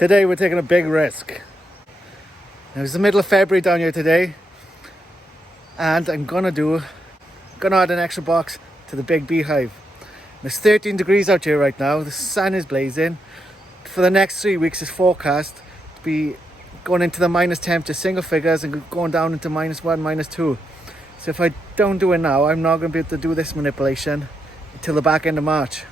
Today we're taking a big risk. Now, it's the middle of February down here today, and I'm gonna add an extra box to the big beehive. It's 13 degrees out here right now. The sun is blazing. For the next 3 weeks, it's forecast to be going into the minus temperature, single figures, and going down into -1, -2. So if I don't do it now, I'm not going to be able to do this manipulation until the back end of March.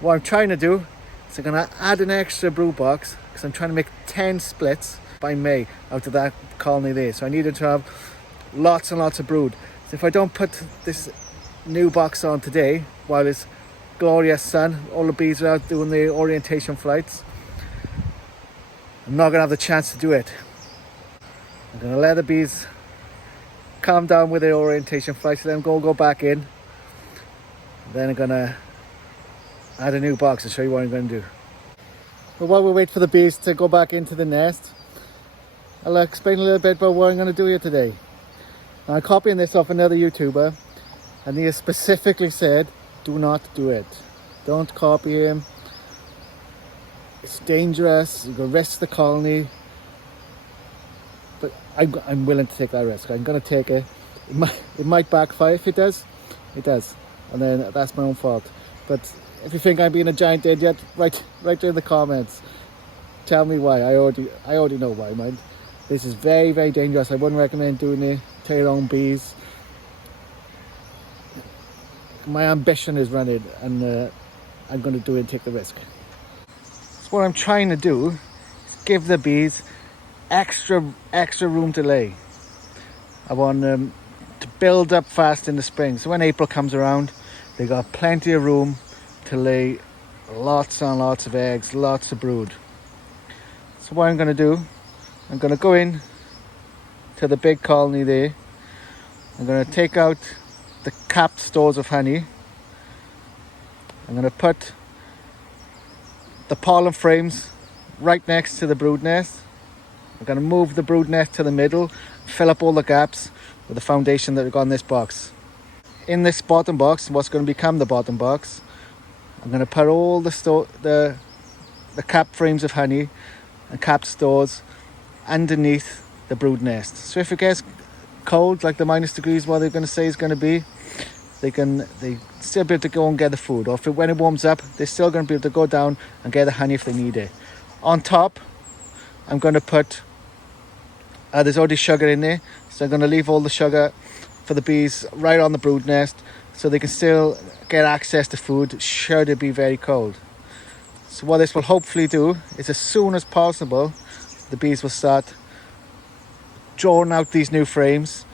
What I'm trying to do is I'm going to add an extra brood box because I'm trying to make 10 splits by May out of that colony there. So I needed to have lots and lots of brood. So if I don't put this new box on today while it's glorious sun, all the bees are out doing the orientation flights, I'm not going to have the chance to do it. I'm going to let the bees calm down with their orientation flights, let them go back in. Then I'm going to add a new box and show you what I'm going to do. But while we wait for the bees to go back into the nest, I'll explain a little bit about what I'm going to do here today. Now, I'm copying this off another YouTuber, and he has specifically said, do not do it. Don't copy him. It's dangerous. You're going to risk the colony. But I'm willing to take that risk. I'm going to take it. It might backfire. If it does, it does. And then that's my own fault. But if you think I'm being a giant idiot, write in the comments. Tell me why. I already know why, mind. This is very, very dangerous. I wouldn't recommend doing it to your own bees. My ambition is running, and I'm going to do it and take the risk. So what I'm trying to do is give the bees extra room to lay. I want them to build up fast in the spring, so when April comes around, they got plenty of room to lay lots and lots of eggs, lots of brood. So what I'm going to do, I'm going to go in to the big colony there. I'm going to take out the capped stores of honey. I'm going to put the pollen frames right next to the brood nest. I'm going to move the brood nest to the middle, fill up all the gaps with the foundation that we've got in this box. In this bottom box, what's going to become the bottom box, I'm going to put all the capped frames of honey and capped stores underneath the brood nest. So if it gets cold, like the minus degrees, what they're going to say is going to be, they still be able to go and get the food. Or when it warms up, they're still going to be able to go down and get the honey if they need it. On top, I'm going to put, there's already sugar in there, so I'm going to leave all the sugar for the bees right on the brood nest so they can still get access to food should it be very cold. So what this will hopefully do is, as soon as possible, the bees will start drawing out these new frames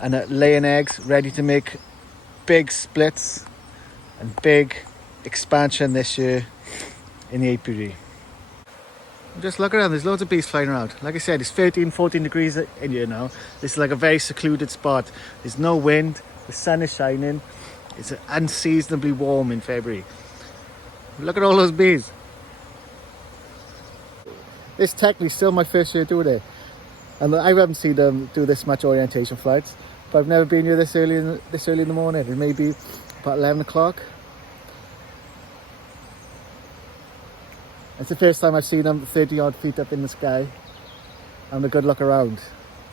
and laying eggs, ready to make big splits and big expansion this year in the apiary. Just look around, there's loads of bees flying around. Like I said, it's 13-14 degrees in here now. This is like a very secluded spot. There's no wind, the sun is shining. It's unseasonably warm in February. Look at all those bees. This technically still my first year doing it. And I haven't seen them do this much orientation flights, but I've never been here this early in the morning. It may be about 11 o'clock. It's the first time I've seen them 30 odd feet up in the sky, and a good look around.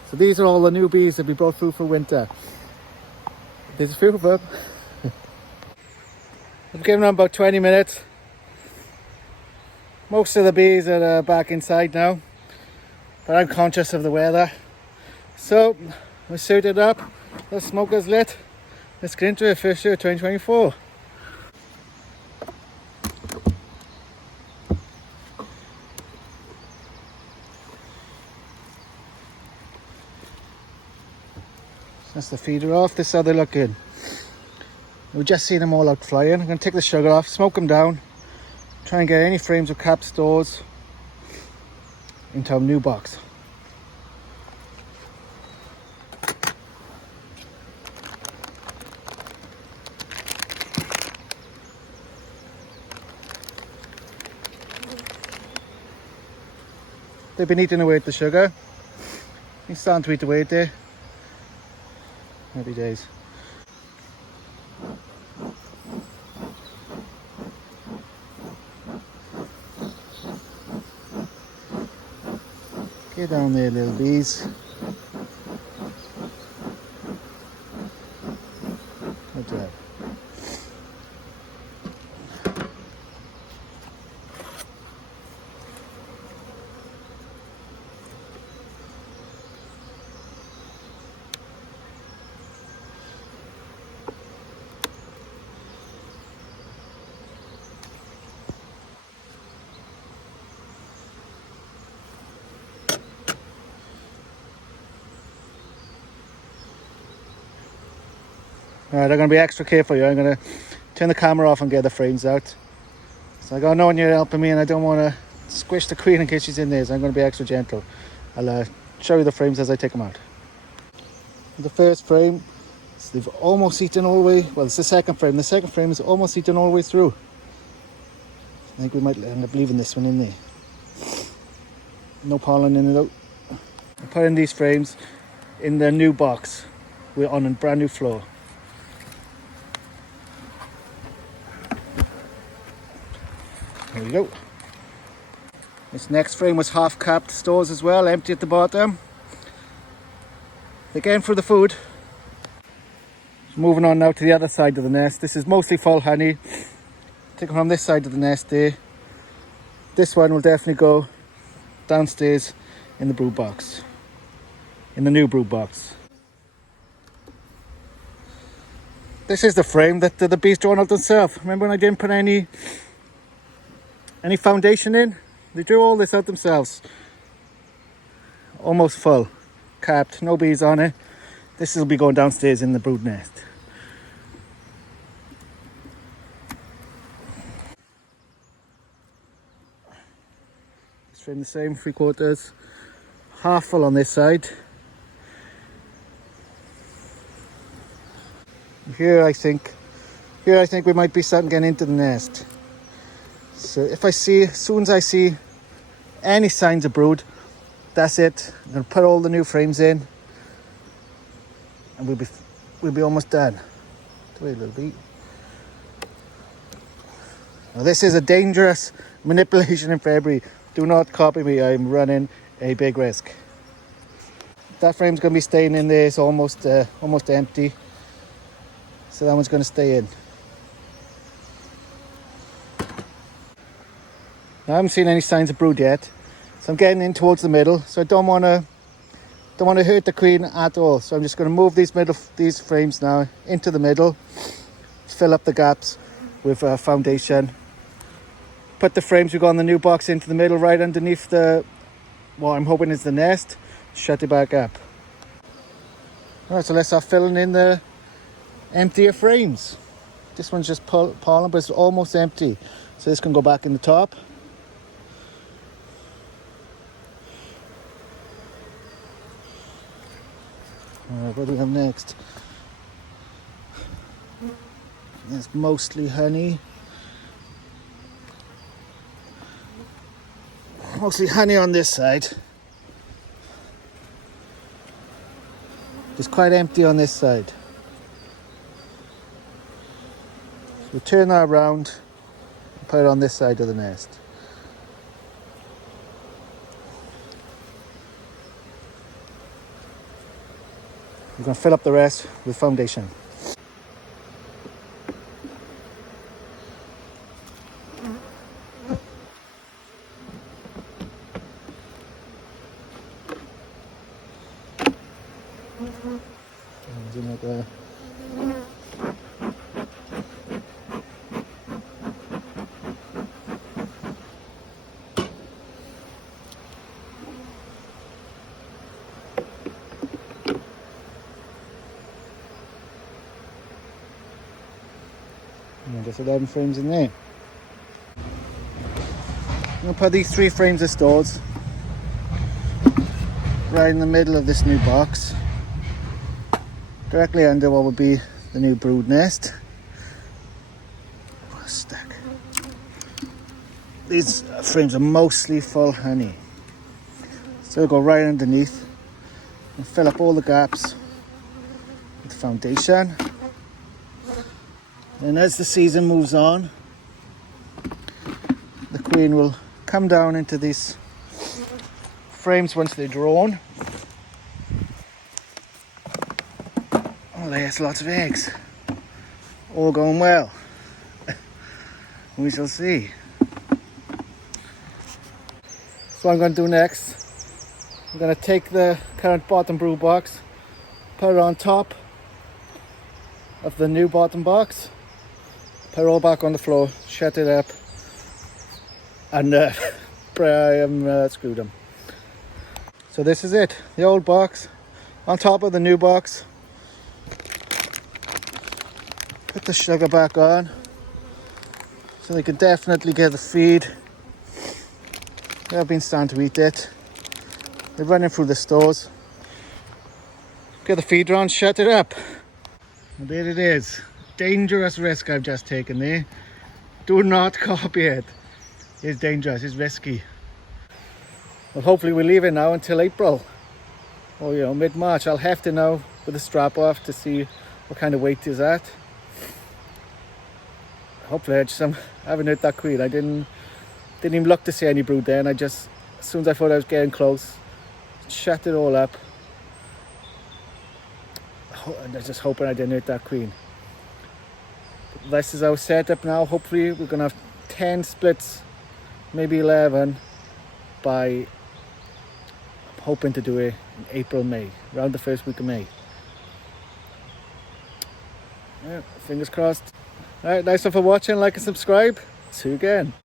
So these are all the new bees that we brought through for winter. There's a few of them. I've given them about 20 minutes. Most of the bees are back inside now, but I'm conscious of the weather. So we're suited up, the smoker's lit. Let's get into it, first year 2024. That's the feeder off. This is how they're looking. We've just seen them all out flying. I'm going to take the sugar off, smoke them down, try and get any frames of cap stores into a new box. They've been eating away at the sugar. He's starting to eat away at there. Happy days. Get down there, little bees. Good job. Alright, I'm going to be extra careful here. I'm going to turn the camera off and get the frames out. So I got no one here helping me, and I don't want to squish the queen in case she's in there, so I'm going to be extra gentle. I'll show you the frames as I take them out. The first frame, so they've almost eaten all the way, well, it's the second frame. The second frame is almost eaten all the way through. I think we might end up leaving this one in there. No pollen in it out. I put in these frames in the new box. We're on a brand new floor. There we go. This next frame was half capped stores as well, empty at the bottom. Again for the food. Moving on now to the other side of the nest. This is mostly full honey. Take it from this side of the nest there. This one will definitely go downstairs in the brood box. In the new brood box. This is the frame that the bees drawn out themselves. Remember when I didn't put any foundation in? They drew all this out themselves. Almost full. Capped, no bees on it. This will be going downstairs in the brood nest. It's frame the same, 3/4. Half full on this side. Here I think we might be starting getting into the nest. So if I see, as soon as I see any signs of brood, that's it. I'm going to put all the new frames in, and we'll be almost done. Wait a little bit. Now this is a dangerous manipulation in February. Do not copy me. I'm running a big risk. That frame's going to be staying in there. It's almost empty. So that one's going to stay in. I haven't seen any signs of brood yet, so I'm getting in towards the middle. So I don't want to hurt the queen at all. So I'm just going to move these frames now into the middle, fill up the gaps with foundation. Put the frames we got in the new box into the middle, right underneath what I'm hoping is the nest. Shut it back up. All right, so let's start filling in the emptier frames. This one's just pollen, but it's almost empty. So this can go back in the top. Alright, what do we have next? It's mostly honey. Mostly honey on this side. It's quite empty on this side. So we'll turn that around and put it on this side of the nest. We're going to fill up the rest with foundation. And just 11 frames in there. I'm going to put these 3 frames of stores right in the middle of this new box, directly under what would be the new brood nest. Stack. These frames are mostly full honey, so we'll go right underneath and fill up all the gaps with foundation. And as the season moves on, the queen will come down into these frames once they're drawn. Oh, there's lots of eggs. All going well. We shall see. So what I'm going to do next, I'm going to take the current bottom brood box, put it on top of the new bottom box, put it all back on the floor, shut it up, and screw them. So this is it, the old box on top of the new box. Put the sugar back on so they can definitely get the feed. They've been starting to eat it. They're running through the stores. Get the feeder on, shut it up. And there it is. Dangerous risk I've just taken there. Do not copy it. It's dangerous, it's risky. Well, hopefully we'll leave it now until April. Or, you know, mid-March. I'll have to know with the strap off to see what kind of weight is at. Hopefully I haven't hurt that queen. I didn't even look to see any brood there, and I just, as soon as I thought I was getting close, shut it all up. And I'm just hoping I didn't hurt that queen. But this is our setup now. Hopefully we're going to have 10 splits, maybe 11 by, I'm hoping to do it in April, May, around the first week of May. Yeah, fingers crossed. Alright, nice one for watching, like and subscribe. See you again.